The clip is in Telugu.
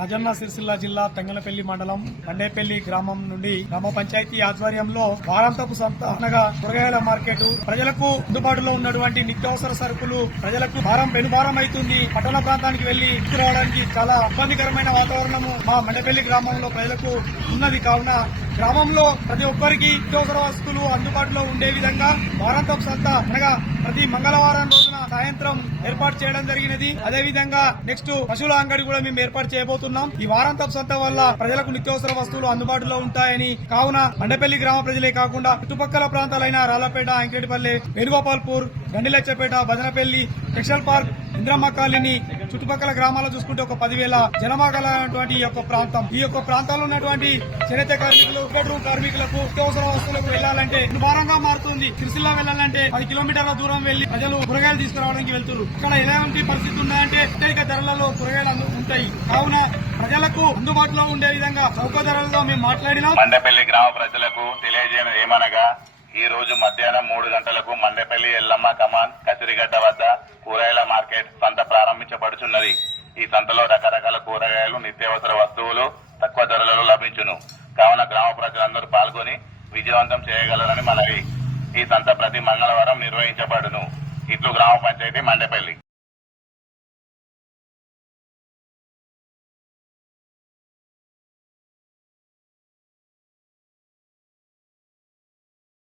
రాజన్న సిరిసిల్ల జిల్లా తంగలపల్లి మండలం మండేపల్లి గ్రామం నుండి గ్రామ పంచాయతీ ఆధ్వర్యంలో వారాంతపు సంత అనగా కూరగాయల మార్కెట్ ప్రజలకు అందుబాటులో ఉన్నటువంటి నిత్యావసర సరుకులు ప్రజలకు పెనుభారం అవుతుంది. పట్టణ ప్రాంతానికి వెళ్లి తీసుకురావడానికి చాలా ఇబ్బందికరమైన వాతావరణము మా మండేపల్లి గ్రామంలో ప్రజలకు ఉన్నది. కావున గ్రామంలో ప్రతి ఒక్కరికి నిత్యావసర వస్తువులు అందుబాటులో ఉండే విధంగా వారాంతపు సంత అనగా ప్రతి మంగళవారం రోజున సాయంత్రం ఏర్పాటు చేయడం జరిగినది. అదేవిధంగా నెక్స్ట్ పశువుల అంగడి కూడా మేము ఏర్పాటు చేయబోతున్నాం. ఈ వారాంతపు సంత వల్ల ప్రజలకు నిత్యావసర వస్తువులు అందుబాటులో ఉంటాయని కావున మండపల్లి గ్రామ ప్రజలే కాకుండా చుట్టుపక్కల ప్రాంతాలైన Rallapeta, అంకేటిపల్లి, వేణుగోపాల్పూర్, గండిలెచ్చపేట, భజనపల్లి, textile park, Indiramma colony చుట్టుపక్కల గ్రామాల్లో చూసుకుంటే ఒక 10,000 జనాభా గలటువంటి ఈ యొక్క ప్రాంతం. ఈ యొక్క ప్రాంతాల్లో ఉన్నటువంటి చేనేత కార్మికులు, బెడ్రూమ్ కార్మికులకు నిత్యావసర వస్తువులకు వెళ్లాలంటే భారంగా మారుతుంది. సిరిసిల్ల వెళ్లాలంటే 10 కిలోమీటర్ల దూరం వెళ్లి ప్రజలు కూరగాయలు తీసుకురావడానికి వెళ్తున్నారు. ఇక్కడ ఎలాంటి పరిస్థితి ఉన్నాయంటే అత్యధిక ధరలలో కూరగాయలు ఉంటాయి. కావున ప్రజలకు అందుబాటులో ఉండే విధంగా చౌక ధరలలో మేము మాట్లాడినాం. మండపల్లి గ్రామ ప్రజలకు తెలియజేయడం ఏమనగా ఈ రోజు మధ్యాహ్నం 3 గంటలకు మండపల్లి ఎల్లమ్మ కమాన్ కసిరిగడ్డ వద్ద కూరగాయల మార్కెట్ సంత ప్రారంభించబడుచున్నది. ఈ సంతలో రకరకాల కూరగాయలు, నిత్యావసర వస్తువులు తక్కువ ధరలలో లభించును. కావున గ్రామ ప్రజలందరూ పాల్గొని విజయవంతం చేయగలరని మనవి. ఈ సంత ప్రతి మంగళవారం నిర్వహించబడును. ఇట్లు గ్రామ పంచాయతీ మండపల్లి.